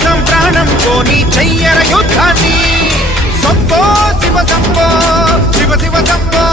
కోసం ప్రాణం కోని చెయ్యర యుద్ధాన్ని. శంభో శివ శంభో శివ శివ శంభో.